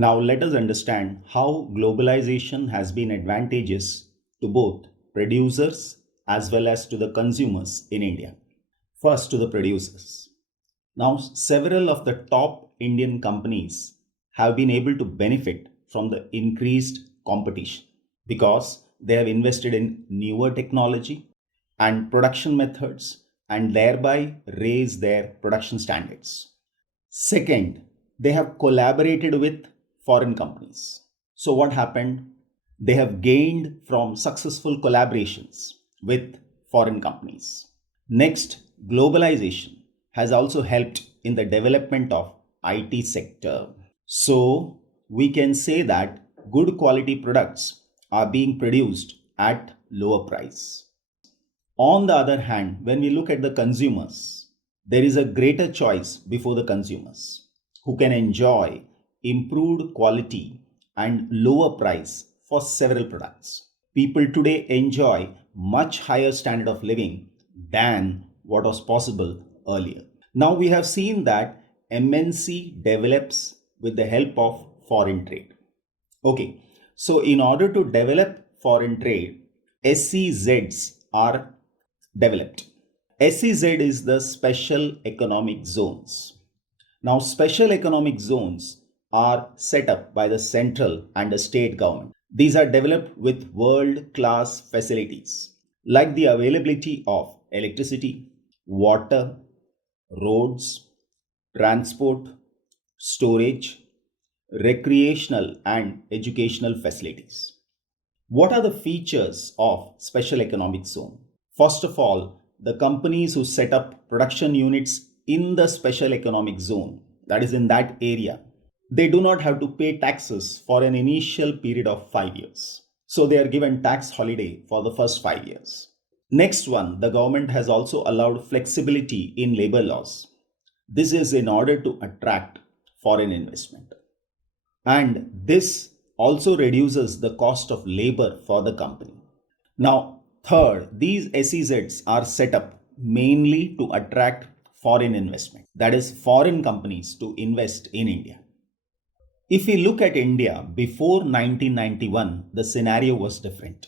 Now let us understand how globalization has been advantageous to both producers as well as to the consumers in India. First, to the producers. Now, several of the top Indian companies have been able to benefit from the increased competition because they have invested in newer technology and production methods and thereby raise their production standards. Second, they have collaborated with foreign companies. So, what happened? They have gained from successful collaborations with foreign companies. Next, globalization has also helped in the development of IT sector. So, we can say that good quality products are being produced at lower price. On the other hand, when we look at the consumers, there is a greater choice before the consumers who can enjoy improved quality and lower price for several products. People today enjoy much higher standard of living than what was possible earlier. Now we have seen that MNC develops with the help of foreign trade. Okay, so in order to develop foreign trade, SEZs are developed. SEZ is the Special Economic Zones. Now, Special Economic Zones are set up by the central and the state government. These are developed with world-class facilities like the availability of electricity, water, roads, transport, storage, recreational and educational facilities. What are the features of Special Economic Zone? First of all, the companies who set up production units in the Special Economic Zone, that is in that area, they do not have to pay taxes for an initial period of 5 years. So they are given tax holiday for the first 5 years. Next one, the government has also allowed flexibility in labor laws. This is in order to attract foreign investment. And this also reduces the cost of labor for the company. Now, third, these SEZs are set up mainly to attract foreign investment, that is, foreign companies to invest in India. If we look at India before 1991, the scenario was different.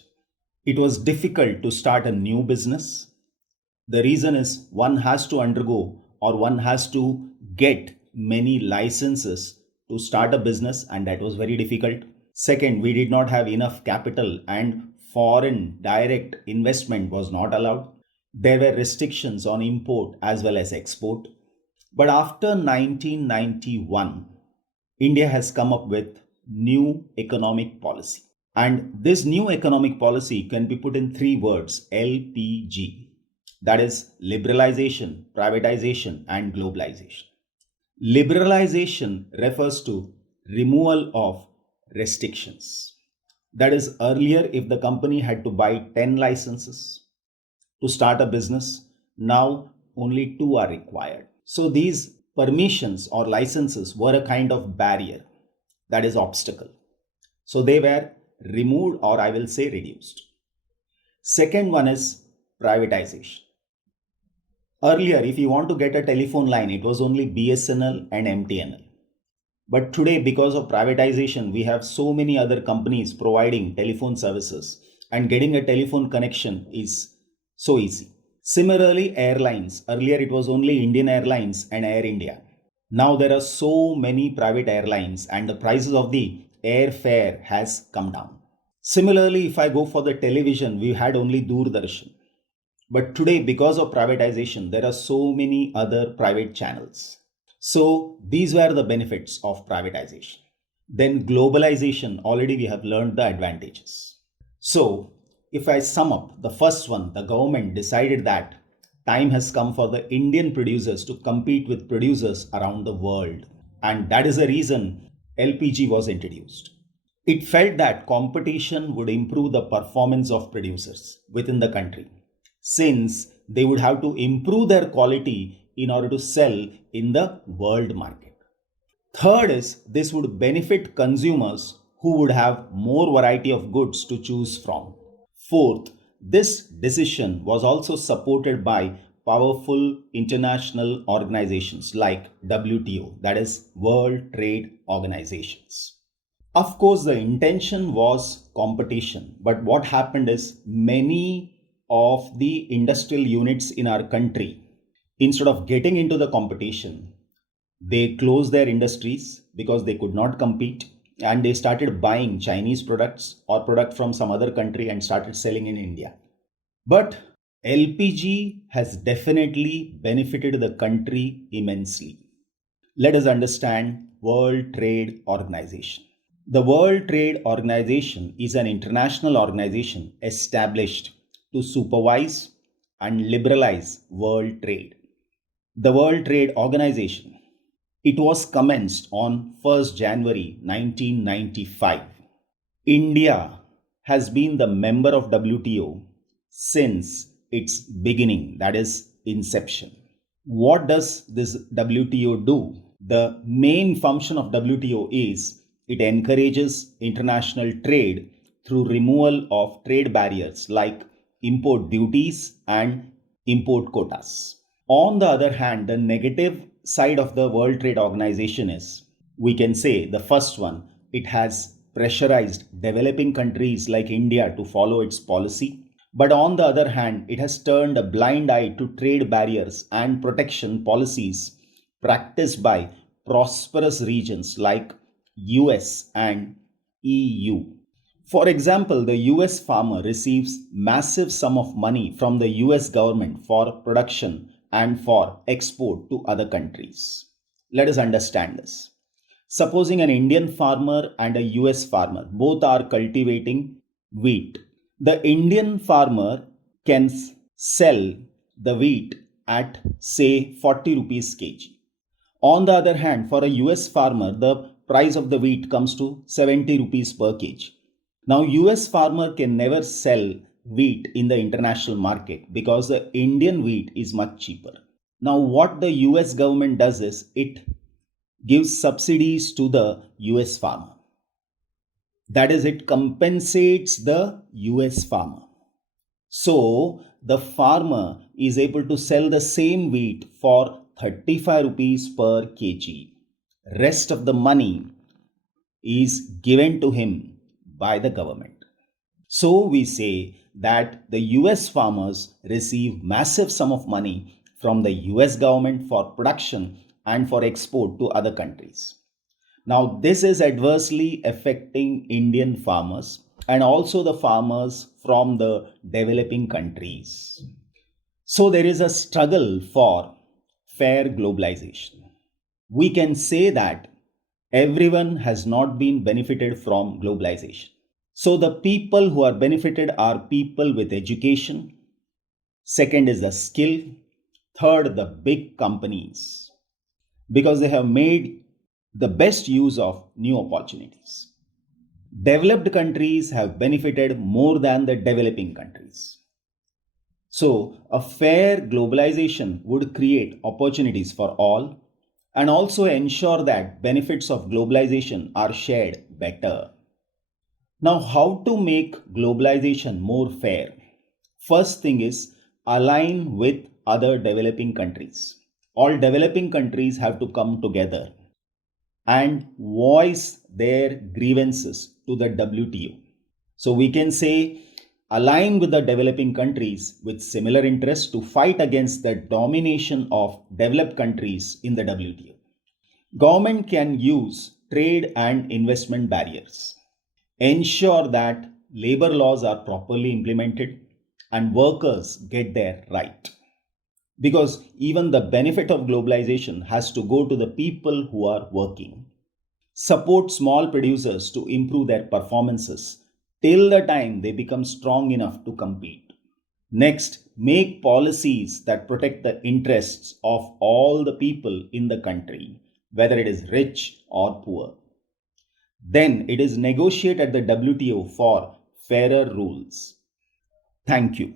It was difficult to start a new business. The reason is one has to undergo or one has to get many licenses to start a business, and that was very difficult. Second, we did not have enough capital and foreign direct investment was not allowed. There were restrictions on import as well as export. But after 1991, India has come up with new economic policy. And this new economic policy can be put in 3 words, LPG. That is liberalization, privatization, and globalization. Liberalization refers to removal of restrictions. That is, earlier if the company had to buy 10 licenses to start a business, now only 2 are required. So these permissions or licenses were a kind of barrier, that is obstacle. So they were removed, or I will say reduced. Second one is privatization. Earlier, if you want to get a telephone line, it was only BSNL and MTNL. But today, because of privatization, we have so many other companies providing telephone services, and getting a telephone connection is so easy. Similarly, airlines. Earlier, it was only Indian Airlines and Air India. Now there are so many private airlines and the prices of the airfare has come down. Similarly, if I go for the television, we had only Doordarshan. But today, because of privatization, there are so many other private channels. So these were the benefits of privatization. Then globalization, already we have learned the advantages. So if I sum up, the first one, the government decided that time has come for the Indian producers to compete with producers around the world. And that is the reason LPG was introduced. It felt that competition would improve the performance of producers within the country, since they would have to improve their quality in order to sell in the world market. Third is, this would benefit consumers who would have more variety of goods to choose from. Fourth, this decision was also supported by powerful international organizations like WTO, that is World Trade Organizations. Of course, the intention was competition, but what happened is many of the industrial units in our country, instead of getting into the competition, they closed their industries because they could not compete, and they started buying Chinese products or product from some other country and started selling in India. But LPG has definitely benefited the country immensely. Let us understand World Trade Organization. The World Trade Organization is an international organization established to supervise and liberalize world trade. The World Trade Organization, it was commenced on 1st January 1995. India has been the member of WTO since its beginning, that is inception. What does this WTO do? The main function of WTO is it encourages international trade through removal of trade barriers like import duties and import quotas. On the other hand, the negative side of the World Trade Organization is, we can say the first one, it has pressurized developing countries like India to follow its policy. But on the other hand, it has turned a blind eye to trade barriers and protection policies practiced by prosperous regions like US and EU. For example, the US farmer receives massive sum of money from the US government for production and for export to other countries. Let us understand this. Supposing an Indian farmer and a US farmer both are cultivating wheat. The Indian farmer can sell the wheat at say 40 rupees kg. On the other hand, for a US farmer, the price of the wheat comes to 70 rupees per kg. Now, US farmer can never sell wheat in the international market because the Indian wheat is much cheaper. Now, what the US government does is it gives subsidies to the US farmer. That is, it compensates the US farmer. So, the farmer is able to sell the same wheat for 35 rupees per kg. Rest of the money is given to him by the government. So we say that the US farmers receive massive sum of money from the US government for production and for export to other countries. Now this is adversely affecting Indian farmers and also the farmers from the developing countries. So there is a struggle for fair globalization. We can say that everyone has not been benefited from globalization. So the people who are benefited are people with education. Second is the skill. Third, the big companies, because they have made the best use of new opportunities. Developed countries have benefited more than the developing countries. So a fair globalization would create opportunities for all and also ensure that benefits of globalization are shared better. Now, how to make globalization more fair? First thing is align with other developing countries. All developing countries have to come together and voice their grievances to the WTO. So we can say align with the developing countries with similar interests to fight against the domination of developed countries in the WTO. Government can use trade and investment barriers. Ensure that labor laws are properly implemented and workers get their right. Because even the benefit of globalization has to go to the people who are working. Support small producers to improve their performances till the time they become strong enough to compete. Next, make policies that protect the interests of all the people in the country, whether it is rich or poor. Then it is negotiate at the WTO for fairer rules. Thank you.